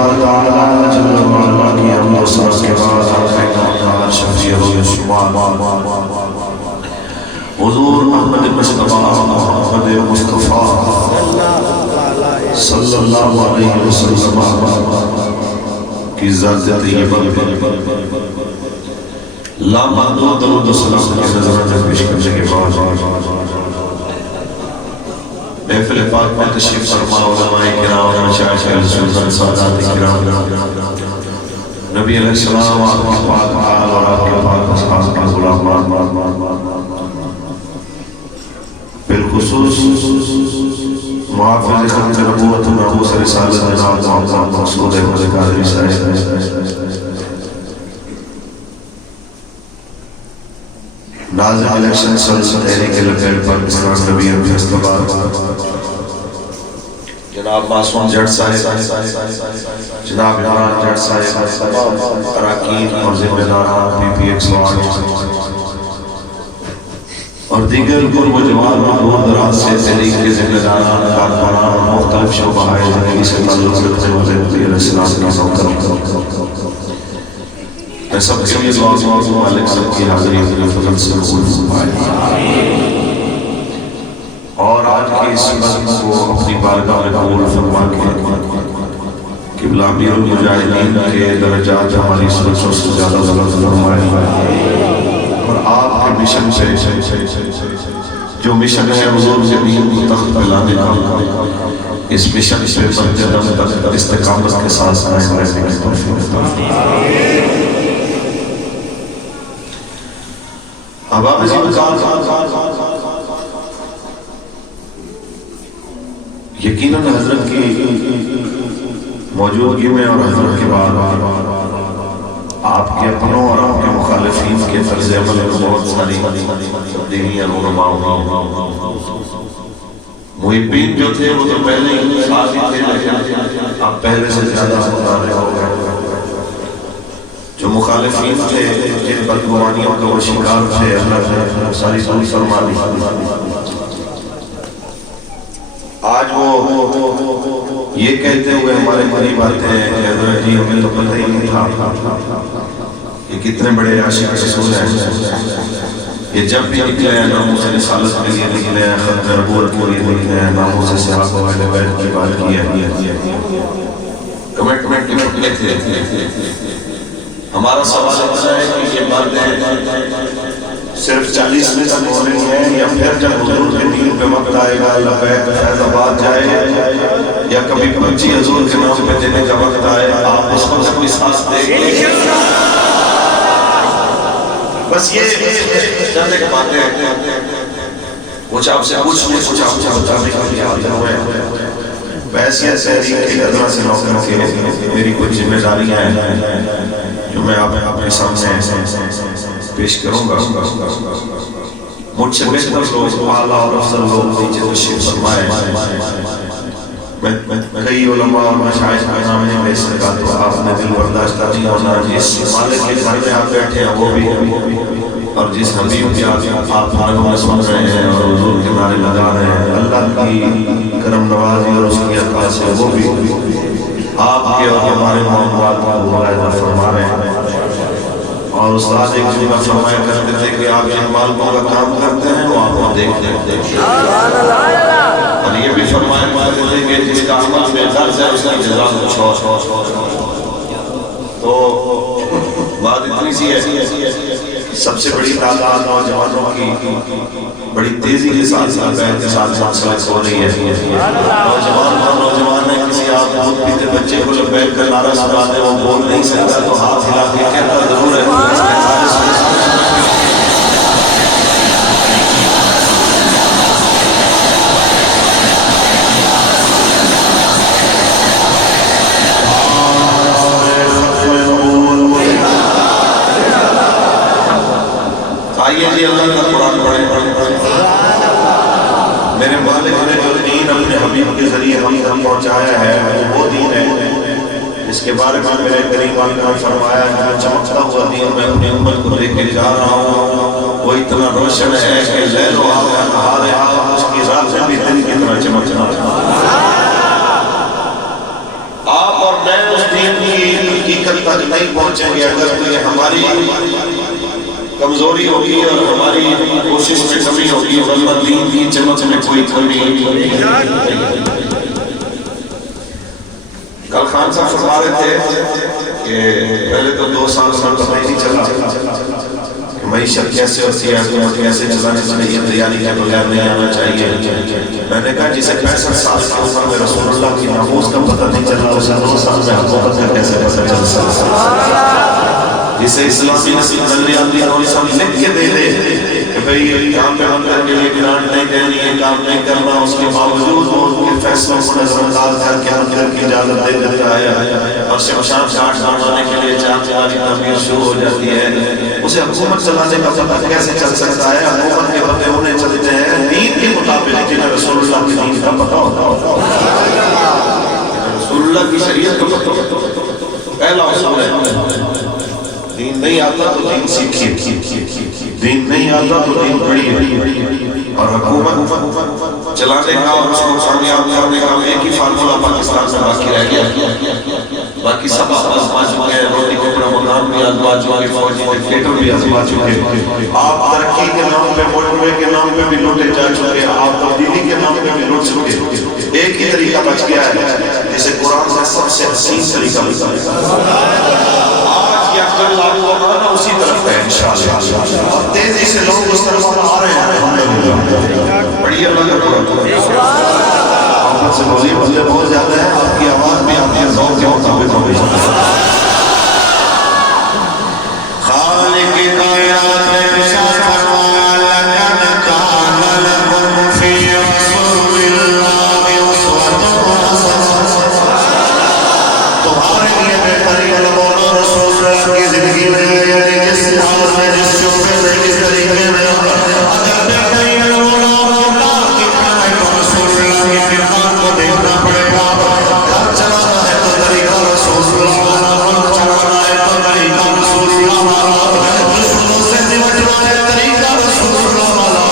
اللہ تعالیٰ جل وعلا کی حمد و ثنا کے بعد آپ شفیع الشمال حضور احمد مصطفیٰ محمد مصطفیٰ صلی اللہ علیہ وسلم کی ذات طیبہ لامحدود درود و سلام کی نظرانہ پیش کرنے کے بعد محفل پاک میں تشریف فرما علماء کرام مشائخ رسول سادات کرام نبی علیہ السلام آپ کے پاک حال اور آپ کے پاک اصحاب کے غلامان بالخصوص محافظ ختم نبوت و ناموس رسالت جناب محمد مقصود احمد قادری صاحب ناظم الیکشن سلسل تحریک لپیل پاکستان نبی ابھی استبار جناب معصوم جٹ صاحب جناب عمران جٹ صاحب اراکین اور ذمہ داران پی پی ایک سوال اور دیگر قرب و جوان دور دراز سے تحریک کے ذمہ داران کارکنان مختلف شعبہ زندگی سے تعلق رکھنے والے نبی علیہ السلام کا نوکر میں سب کے لیے دعا مالک سب کی حاضری فضل سے قبول فرمائے اور آج کی اس مجلس کو اپنی بارگاہ میں قبول فرما کے قبلہ امیر المجاہدین کے درجات ہماری سوچوں سے زیادہ بلند فرمائے اور آپ کے مشن سے جو مشن ہے حضور کے دین کو تخت پہ لانے کا اس مشن سے مرتے دم تک استقامت کے ساتھ قائم رہنے کی توفیق عطا اب آپ اسی یقیناً حضرت کی موجودگی میں اور حضرت کے بعد آپ کے اپنوں اور آپ کے مخالفین کے طرز عمل میں بہت ساری تبدیلیاں رونما محبین جو تھے وہ تو پہلے ہی ساتھ ہی تھے لیکن اب پہلے سے زیادہ مطالعے ہو گئے جو مخالفین تھے جن بدگمانیوں کا وہ شکار تھے اللہ نے ساری ساری فرما دی آج وہ یہ کہتے ہوئے ہمارے قریب آتے ہیں کہ حضرت جی ہمیں تو پتہ ہی نہیں تھا یہ کتنے بڑے عاشق رسول ہیں یہ جب بھی نکلے ہیں ناموس رسالت کے لیے نکلے ہیں ختم نبوت کے لیے نکلے ہیں ناموس صحابہ و اہل بیت کی بات کی ہے کمٹمنٹ کے ٹکڑے تھے ہمارا سوال اتنا ہے کہ یہ باتیں صرف 40 میں تک ہونی ہیں یا پھر جب حضور کے دین پہ وقت آئے گا لبیک فیض آباد جائے یا کبھی پچی حضور کے نام پہ دینے کا وقت آئے آپ اس کو کوئی ساتھ دیں گے بس یہ چند ایک باتیں کچھ آپ سے کچھ نہیں کچھ آپ سے بتانے کا بھی آتے ہوئے بحثیت تحریک کی نظرہ سے نوکر کے میری کچھ ذمہ داریاں ہیں جو میں آپ کے سامنے پیش کروں گا مجھ سے بہتر لوگ اعلیٰ اور افضل لوگ نیچے تشریف فرمائے میں کئی علماء اور مشائخ کے نام نہیں لے سکا تو آپ نے دل برداشتہ نہیں ہونا جس مالک کے گھر میں آپ بیٹھے ہیں وہ بھی اور جس حبیب کی آپ حالوں میں سن رہے ہیں اور حضور کے نعرے لگا رہے ہیں اللہ کی کرم نوازی اور اس کی عطا سے وہ بھی آپ کے اور ہمارے معاملات کو ملاحظہ فرما رہے ہیں اور استاد ایک جملہ فرمایا کرتے تھے کہ آپ جن مالکوں کا کام کرتے ہیں وہ آپ کو دیکھتے ہیں اور یہ بھی فرمایا کرتے تھے کہ جس کا عمل میں درز ہے اس کا جزا کچھ اور تو بات اتنی سی ہے سب سے بڑی تعداد نوجوانوں کی بڑی تیزی کے ساتھ ساتھ ہو رہی ہے نوجوان ہے کسی آپ دودھ پیتے بچے کو جب بیٹھ کر نعرہ سنا دے وہ بول نہیں سکتا تو ہاتھ ہلا کے کہتا ضرور ہے آئیے جی اللہ کا قرآن پڑھیں میرے مالک نے جو دین اپنے حبیب کے ذریعے ہم تک پہنچایا ہے وہ دین ہے اس کے بارے میں میرے کریم آقا نے فرمایا جو چمکتا ہوا دین میں اپنی امت کو لے کے جا رہا ہوں وہ اتنا روشن ہے کہ لیل و نہار اس کی ذات سے بھی دن کی طرح چمکنا آپ اور میں اس نہیں پہنچیں گے اگر تو یہ ہماری کمزوری ہوگی اور ہماری کوشش میں کمی ہوگی، ورنہ دین کی چمک میں کوئی کمی نہیں۔ کل خان صاحب فرما رہے تھے کہ پہلے تو 2 سال پتہ ہی نہیں چلا کہ معیشت کیسے ہوتی ہے، حکومت کیسے چلانے سے یہ تیاری کے بغیر نہیں آنا چاہیے۔ میں نے کہا جسے 65 سال کی عمر میں رسول اللہ کی ناموس کا پتہ نہیں چلا، اسے 2 سال میں حکومت کا کیسے پتہ چل سکتا؟ جسے اسلامی نظریاتی نویسم لکھ کے دے دے کہ بھئی یہ کام پہ منتر کے لیے گرانٹ نہیں دینی، یہ کام نہیں کرنا، اس کے باوجود وہ ان کے فیصلوں کو نظر انداز کر کے منتر کی اجازت دے دیتا ہے اور شمشان گھاٹ بنوانے کے لیے 4 دیواری تعمیر شروع ہو جاتی ہے۔ اسے حکومت چلانے کا پتہ کیسے چل سکتا ہے؟ حکومت کے پتہ انہیں چلتے ہیں دین کے مطابق جنہیں رسول اللہ کے دین کا پتہ ہوتا ہے، رسول اللہ کی شریعت کا پتہ ہوتا ہے۔ پہلا اصول ہے دین نہیں آتا تو دین سیکھیے، دین نہیں آتا تو دین پڑھیے، اور حکومت چلانے کا اور اس کو کامیاب کرنے کا ایک ہی فارمولہ پاکستان سے باقی رہ گیا، باقی سب آزما چکے ہیں، روٹی کپڑا مکان بھی آزما چکے، فوجی ڈکٹیٹر بھی آزما چکے، آپ ترقی کے نام پہ موٹر وے کے نام پہ بھی لوٹے جا چکے، آپ تبدیلی کے نام پہ بھی لوٹ چکے، ایک ہی طریقہ بچ گیا ہے جسے قرآن سے سب سے حسین طریقہ بتا ہے۔ کل آپ کو آنا اسی طرف ہے انشاءاللہ، اور تیزی سے لوگ اس طرف آ رہے ہیں۔ بڑی اللہ کا قرآن آپ سے بولیے، بندے بہت زیادہ ہیں، آپ کی آواز بھی آپ کے ذوق کے مطابق ہو گئی۔ خالق کائنات نے ارشاد فرمایا لقد کان لکم فی رسول اللہ اسوۃ حسنہ، تمہارے لیے بہترین نمونہ رسول کی زندگی میں، یعنی جس حال میں، جس شعبے میں، جس طریقے میں اگر بہترین نمونہ کردار دیکھنا ہے تو رسول اللہ کے کردار کو دیکھنا پڑے گا۔ گھر چلانا ہے تو طریقہ رسول اللہ والا، ملک چلانا ہے تو طریقہ رسول اللہ والا، دشمنوں سے نمٹنا ہے طریقہ رسول اللہ والا،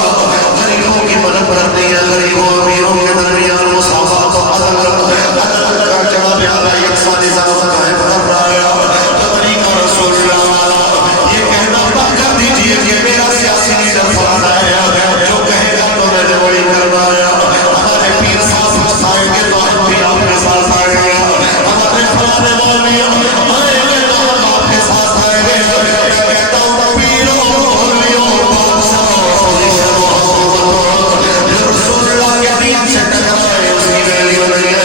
غریبوں کی مدد کرنی ہے، غریبوں امیروں کے درمیان مساوات و عدل کا جواب ہے، یکساں نظام قائم کرنا ہے طریقہ رسول اللہ والا۔ یہ کہنا بند کر دیجئے کہ میرا سیاسی لیڈر فلانا ہے، جو کہے گا تو میں نے وہی کرنا ہے۔ ہمارے پیر صاحب آئیں گے تو ہم بھی آپ کے ساتھ آئیں گے، ہمارے فلانے مولوی آئیں گے تو ہم آپ کے ساتھ آئیں گے۔ میں کہتا ہوں پیروں مولیوں بادشاہوں جو رسول اللہ کے دین سے ٹکرائے اس کی ویلیو نہیں ہے،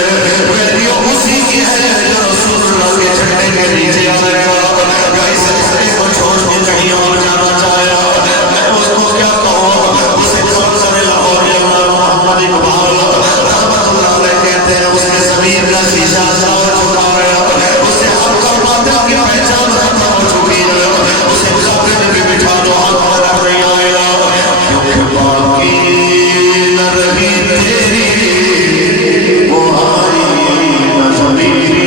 ویلیو اسی کی ہے جو رسول اللہ کے جھنڈے کے نیچے آئے گا۔ اس رشتے کو چھوڑ کے کہیں اور جانا چاہے میں اس کو کیا کہوں؟ اسے چھوڑ کر لاہور محمد اقبال رحمت اللہ علیہ کہتے ہیں اس کے ضمیر کا شیشہ جل چکا ہے، اسے حق کا باطل کی پہچان ختم ہو چکی ہے، اسے قبر میں بھی بٹھا دو حق نظر نہیں آئے گا، کیونکہ باقی نہ رہی تیری وہ آئی نہ میری،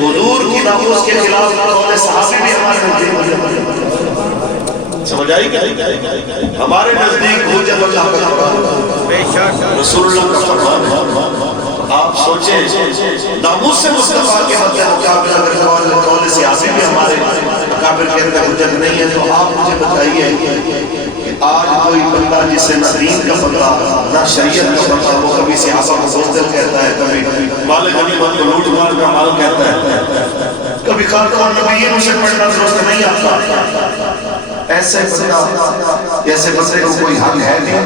حضور کی ناموس کے خلاف قول صحابی بھی ہمارے نزدیک سمجھ آئی کہ ہمارے نزدیک حجت اللہ کا قرآن رسول اللہ کا فرمان ہے۔ آپ سوچیں ناموس سے مصطفیٰ کے مقابلہ اگر قول سیاسی بھی ہمارے مقابل کے اندر حجت نہیں ہے تو آپ مجھے بتائیے کہ آج کوئی بندہ جسے نہ دین کا پتہ نہ شریعت کا پتہ، وہ کبھی صحابہ کو بزدل کہتا ہے، کبھی مال غنیمت کو لوٹ مار کا مال کہتا ہے، کبھی خاتون نبیین اسے پڑھنا درست نہیں آتا۔ ایسے بندہ جیسے بندے کو کوئی حق ہے نہیں،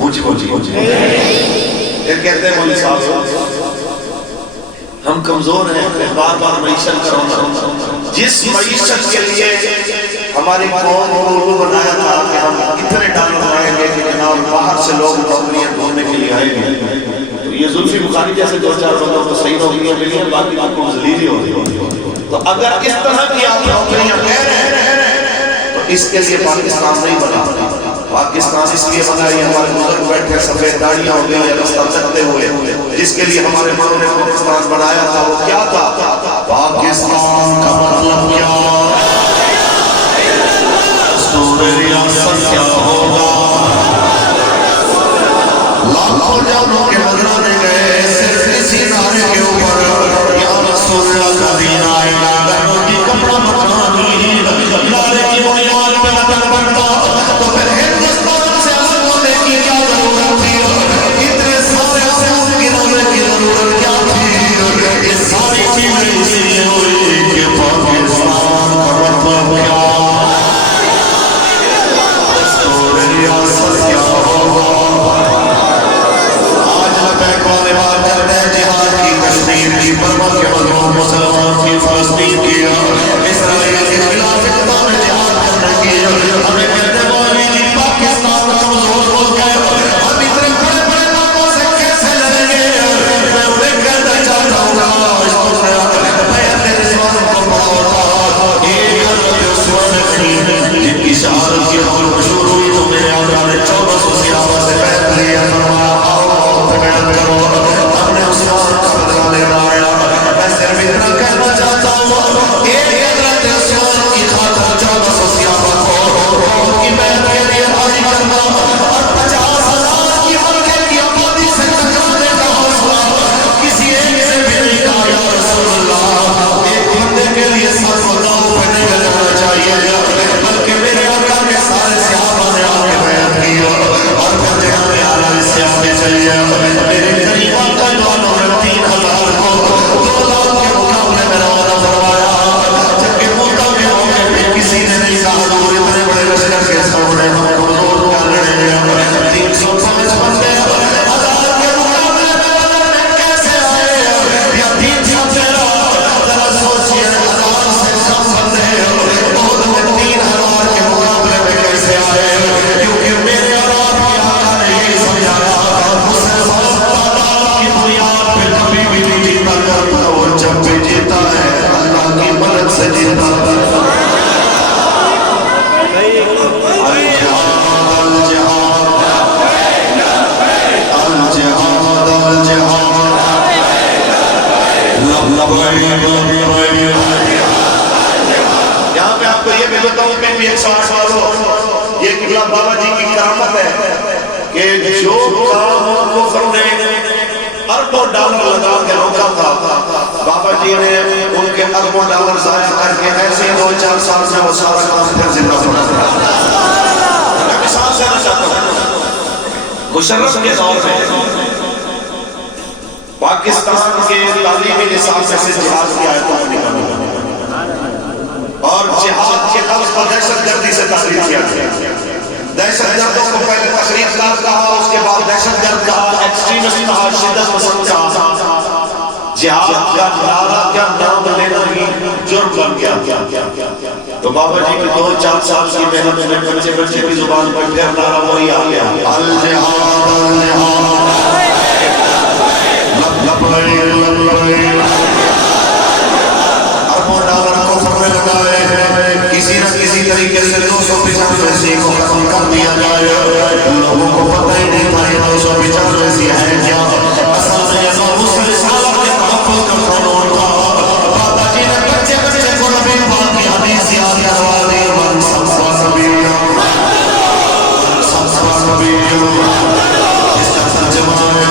پوچھو پھر کہتے ہیں مولوی صاحب ہم کمزور ہیں، بار بار معیشت کرو، جس معیشت کے لیے ہماری قوم کو اردو بنایا تھا کہ ہم اتنے ڈالر لائیں گے کہ جناب باہر سے لوگ نوکریاں ڈھونڈنے کے لیے آئیں گے. تو یہ زلفی بخاری جیسے دو چار بندوں کو صحیح نوکریاں ملی ہیں، باقی کو ذلیل ہی ہوتی. تو اگر اس طرح کی آپ نوکریاں کہہ رہے ہیں تو اس کے لیے پاکستان نہیں بنا. پاکستان اس لیے بنا، یہ ہمارے بزرگ بیٹھے سفید داڑیاں ہو گئی رستہ چلتے ہوئے، جس کے لیے ہمارے ماں نے پاکستان بنایا تھا. وہ کیا تھا؟ پاکستان کا مطلب کیا؟ ریاست کیا ہوگا؟ لاکھوں جانوں کے نظرانے گئے صرف اسی نعرے کے اوپر، یا رسول اللہ کا دین آئے گا. گھروں کی کپڑا مکانی نعرے کی بنیاد پہ وطن بنتا تو پھر ہندوستان سے الگ ہونے کی کیا ضرورت تھی؟ اتنے سارے اصول کی نظر کی ضرورت کیا تھی؟ یہ ساری چیزیں اسی لیے ہوئی کہ پاکستان کا مطلب کیا؟ ریاست کیا ہوگا؟ آج لبیک والے بات کرتے ہیں جہاد کی، کشمیر کی، برما کے مظلوم مسلمان کی، فلسطین کی، اسرائیل کے خلاف اقدام جہاد کرنے کی. ہمیں کہتے ہیں مولوی جی پاکستان کمزور ملک ہے، ہم اتنے بڑے بڑے ناموں سے کیسے لڑیں گے؟ میں انہیں کہنا چاہتا ہوں کاش تم نے بیعت رضوان کو پڑھا ہوتا. ایک حضرت عثمان غنی جن کی شہادت کی خبر مشہور ہوئی تو میرے آقا نے 1400 صحابہ سے بیعت لی ہے. فرمایا آؤ بیعت کرو. ہم نے عثمان کا بدلہ لینا آیا. میں صرف اتنا کہنا چاہتا ہوں، ایک حضرت عثمان کی خاطر 1400 صحابہ کو ان کی بیعت کے لیے راضی کرنا اور 50,000 کی مکے کی آبادی سے ٹکرانے کا حوصلہ کسی ایک سے بھی نہیں کہا. یا رسول اللہ، ایک بندے کے لیے سر و داؤ پہ نہیں لگانا چاہیے، بلکہ میرے آقا کے سارے صحابہ نے آ کے بیعت کیا اور پھر جہاں میں آ رہا اس سے آگے چلیے. میرے قریب آقا جوانوں نے 3,000 کو 2 لاکھ کے مقابلے میں روانہ فرمایا. جبکہ موتا کے موقع پہ کسی نے نہیں کہا حضور اتنے بڑے لشکر کے سامنے ہم کمزور کر رہے ہیں. 305 بندے 1000 کے مقابلے میں کیسے آئے؟ یا 313؟ ذرا سوچئے 1000 سے کم بندے بہت میں 3,000 کے مقابلے میں کیسے آئے؟ کیونکہ میرے اور آپ کی آقا نے یہی سمجھایا مسلمان تعداد کی بنیاد پہ کبھی بھی نہیں جیتا کرتا، وہ جب بھی جیتا ہے اللہ کی مدد سے جیتا ہے. یہاں میں آپ کو یہ بھی بتاؤں کہ بھی 108 والوں یہ قبلہ بابا جی کی کرامت ہے کہ جو کام کو کرنے اربوں ڈالر لگا کے روکا تھا، بابا جی نے ان کے اربوں ڈالر ضائع کر کے ایسے 2-4 سال سے وہ سارا کام پھر زندہ بنا. میں مثال دینا چاہتا ہوں، مشرف کے دور میں پاکستان کے تعلیمی نصاب میں سے جہاد کی آیتوں کو نکالا اور جہاد کے لفظ پر دہشت گردی سے تحریر کیا گیا. دہشت گردوں کو پہلے تخریب کار کہا، اس کے بعد دہشت گرد کہا، ایکسٹریمسٹ کہا، شدت پسند کہا. جہاد کا نعرہ کیا نام لینا ہی جرم بن گیا. تو بابا جی کی 2-4 سال کی محنت میں بچے کی زبان پر پھر نعرہ وہی آ گیا، الجہاد الجہاد اربوں ڈالر کفر میں لگائے ہیں. کسی نہ کسی طریقے سے 295 کو ختم کر دیا جائے. لوگوں کو پتہ ہی نہیں تھا یہ 295 ہے کیا. اصل میں یہ مسلم رسالت کے تحفظ کا قانون تھا. بابا جی نے بچے کو نبی پاک کی حدیث یاد کروا دی، من صفا سبیل، صفا سبیل، اس کا ترجمہ ہے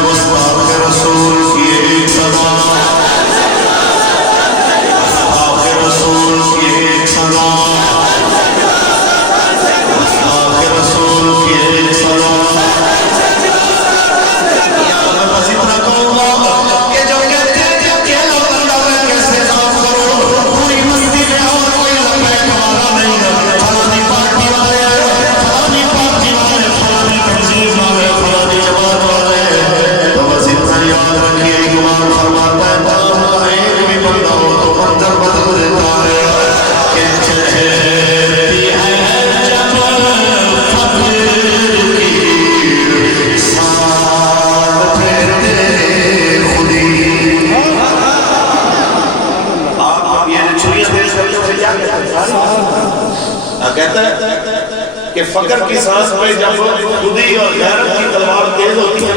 فقر کی سانس پہ جب خودی اور غیرت کی تلوار تیز ہوتی ہے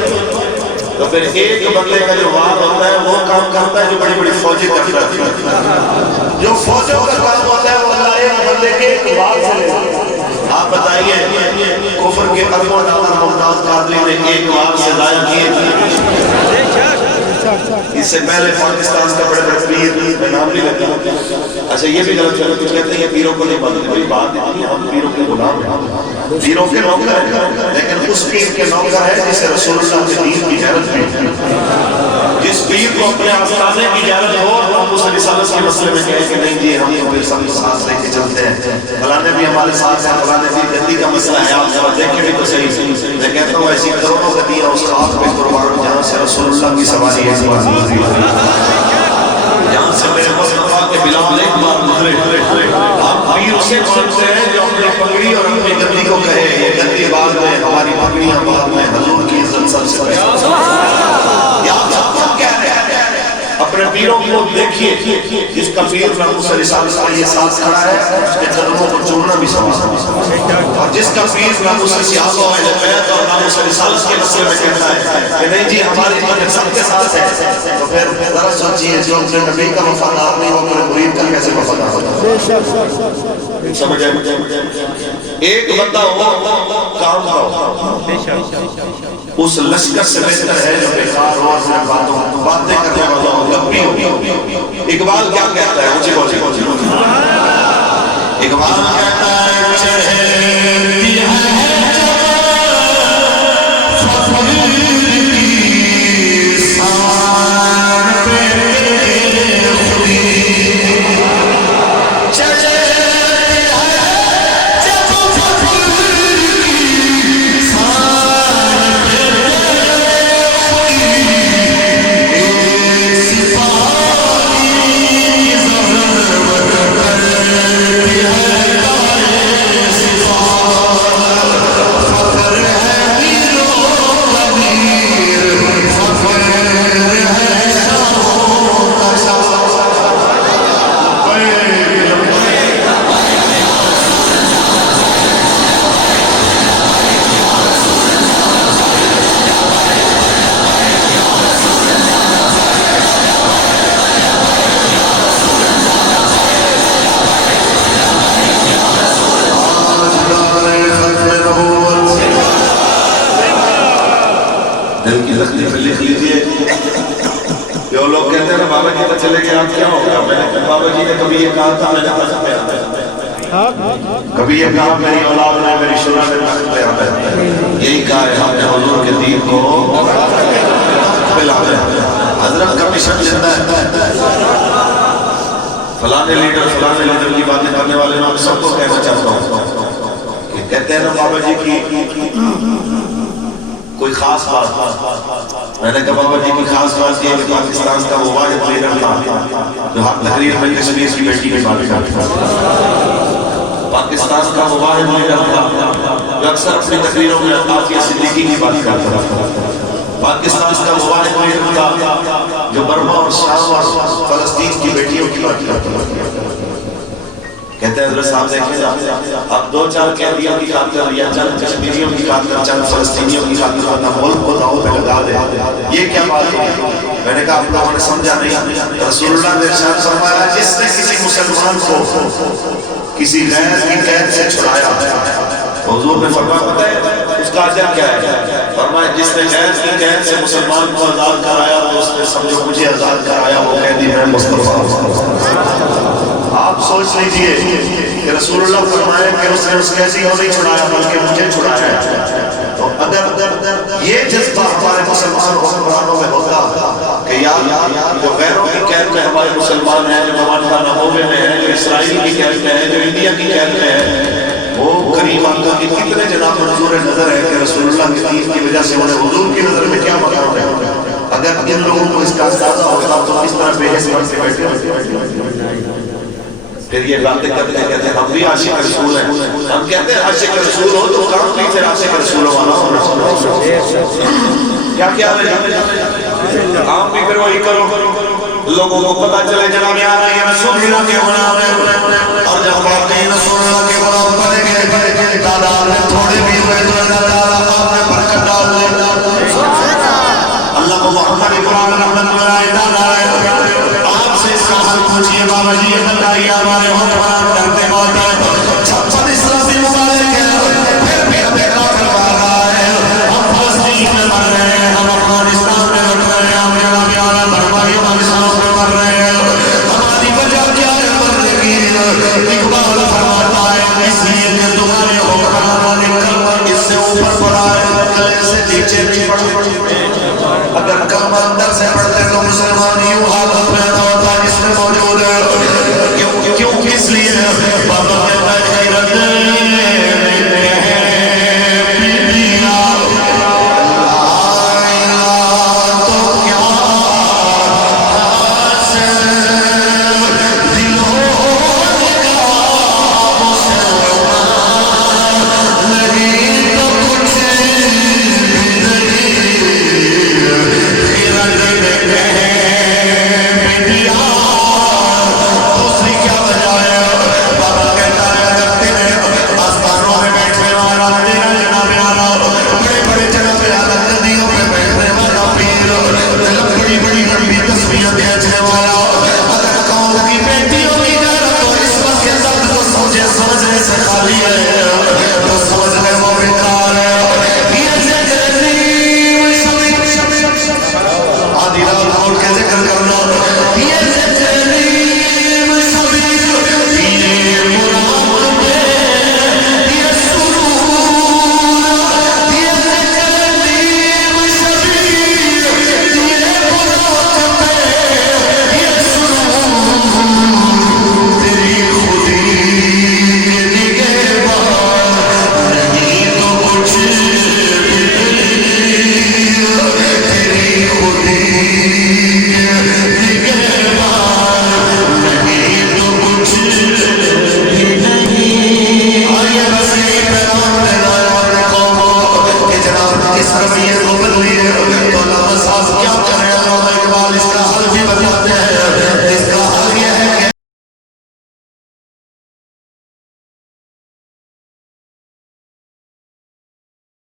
تو پھر ایک بندے کا جو وار ہوتا ہے وہ کام کرتا ہے جو بڑی بڑی فوجیں کرتا ہے. جو فوجوں کا کام ہوتا ہے وہ اللہ ایک بندے کے ایک وار سے لیتا ہے. آپ بتائیے کفر کے قدموں ڈالا ممتاز قادری نے ایک وار سے ضائع کیے تھے. اس سے پہلے پاکستان کا بڑے بڑے پیر میں نام نہیں لگتا. اچھا یہ بھی غلط ہے کچھ کہتے ہیں یہ پیروں کو نہیں مانتے. بھئی بات نہیں ہے ہم پیروں کے غلام ہیں پیروں کے نوکر ہیں لیکن اس پیر کے نوکر ہے جسے رسول اللہ کے دین کی غیرت ہے. جس پیر کو اپنے آستانے کی غیرت ہو ہم اس رسالت کے مسئلے میں کہیں کہ نہیں جی ہم کو سب ساتھ لے کے چلتے ہیں فلانے بھی ہمارے ساتھ ہیں فلانے بھی گدی کا مسئلہ ہے آپ ذرا دیکھیں بھی تو صحیح. میں کہتا ہوں ایسی کروڑوں گدیاں اس رات پہ قربان جہاں سے رسول اللہ کی سواری ہے جہاں سے میرے مصطفیٰ کے بلال ایک بار گزرے. آپ پیر اسے مانتے ہیں جو اپنی پگڑی اور اپنی گدی کو کہے یہ گدی بعد میں ہماری پگڑیاں بعد میں حضور کی عزت سب سے پہلے. اپنے پیروں کو دیکھیے جس کا پیر ناموس رسالت کا یہ ساتھ کھڑا ہے اس کے قدموں کو چومنا بھی سمجھتا اور جس کا پیر ناموس سیاحت و اہل بیت اور ناموس رسالت کے مسئلے میں کہتا ہے کہ نہیں جی ہماری مدد سب کے ساتھ ہے تو پھر ذرا سوچیے جو اپنے نبی کا وفادار نہیں وہ اپنے مرید کا کیسے وفادار ہوتا. سمجھ آئے ایک بندہ ہو کام کرو اس لشکر سے بہتر ہے جو بیکار روز میں باتیں کرنے والا ہو گپی ہو. اقبال کیا کہتا ہے مجھے بوجھے اقبال کہتا ہے چہرتی ہے لکھ لیجئے. جو لوگ کہتے ہیں نا بابا جی تو چلے گئے آپ کیا ہوگا میں نے کہا بابا جی نے کبھی یہ کہا تھا میں نے کہا کبھی یہ کہا میری اولاد نے میری شرح نے تخت پہ آتا ہے یہی کہا ہے ہم نے حضور کے دین کو پلا ہے. حضرت کا مشن زندہ ہے. فلانے لیڈر کی باتیں کرنے والے میں سب کو کہنا چاہتا ہوں کہ کہتے ہیں نا بابا جی کی کوئی خاص بات. میں نے کہا بابا جی کی خاص بات یہ کہ پاکستان کا وہ واحد لیڈر تھا جو ہر تقریر میں کشمیر کی بیٹی کی بات کرتا تھا. پاکستان کا وہ واحد لیڈر تھا جو اکثر اپنی تقریروں میں عافیہ صدیقی کی بات کرتا تھا. پاکستان کا وہ واحد لیڈر تھا جو برما اور شام اور فلسطین کی بیٹیوں کی بات کرتا تھا. کہتے ہیں حضرت صاحب دیکھیں اب دو چار قیدیوں کی خاطر یا چند کشمیریوں کی خاطر چند فلسطینیوں کی خاطر اپنا ملک کو داؤ پہ لگا دے یہ کیا بات ہے. میں نے کہا آپ لوگوں نے سمجھا نہیں. رسول اللہ نے ارشاد فرمایا جس نے کسی مسلمان کو کسی غیر کی قید سے چھڑایا حضور نے فرمایا پتہ ہے اس کا اجر کیا ہے. فرمایا جس نے غیر کی قید سے مسلمان کو آزاد کرایا وہ اس نے سمجھو مجھے آزاد کرایا وہ قیدی ہے مصطفیٰ. آپ سوچ لیجئے کہ رسول اللہ فرمائے کہ اس نے اس قیدی کو نہیں چھڑایا بلکہ مجھے چھڑایا ہے. تو اگر یہ جذبہ ہمارے مسلمان حکمرانوں میں ہوتا کہ یار جو غیروں کی قید میں ہمارے مسلمان ہیں جو گوانتانامو ناموبے میں ہیں جو اسرائیل کی قید میں ہیں جو انڈیا کی قید میں ہیں وہ کریم آقا کی کتنے جناب منظور نظر ہے کہ رسول اللہ کی دین کی وجہ سے انہیں حضور کی نظر میں کیا مقام ہے. اگر ان لوگوں کو اس کا اندازہ ہوتا تو اس طرح بے حس بن کے بیٹھے پھر یہ باتیں کرتے ہیں کہتے ہیں ہم بھی عاشق رسول ہیں. ہم کہتے ہیں عاشق رسول ہو تو کام بھی پھر عاشق رسول والا ہو. کیا کیا ہے کام بھی پھر وہی کرو لوگوں کو پتہ چلے جناب یار یہ رسول اللہ کے غلام ہیں اور جب بات نہیں رسول اللہ کے غلام لوگ بنے گئے تعداد میں تھوڑے بھی ہوئے تو اللہ تعالیٰ آپ نے برکت ڈال دے اللہ کو محمد اقرام رحمت اللہ علیہ آپ سے اس کا حل پوچھئے بابا جی یہ بتائیے ہمارے حکمران کرتے موت ہے 56 اسلامی ممالک ہیں پھر بھی ہمیں کافر مار رہا ہے ہم فلسطین میں مر رہے ہیں ہم افغانستان میں مر رہے ہیں ہم جناب اعلیٰ برمائی افغانستان میں مر رہے ہیں ہماری وجہ کیا ہے مرنے کی اقبال فرماتا ہے اس لیے کہ تمہارے حکمران نے کلمہ اس سے اوپر پڑھا ہے گلے سے نیچے نہیں پڑھا اگر کلمہ اندر سے پڑھتے تو مسلمان یوں حالت پیدا ہوتا جس میں موجود ہے کیوں کس لیے بابا کہتا ہے خیرت اس کا حل بھی بتا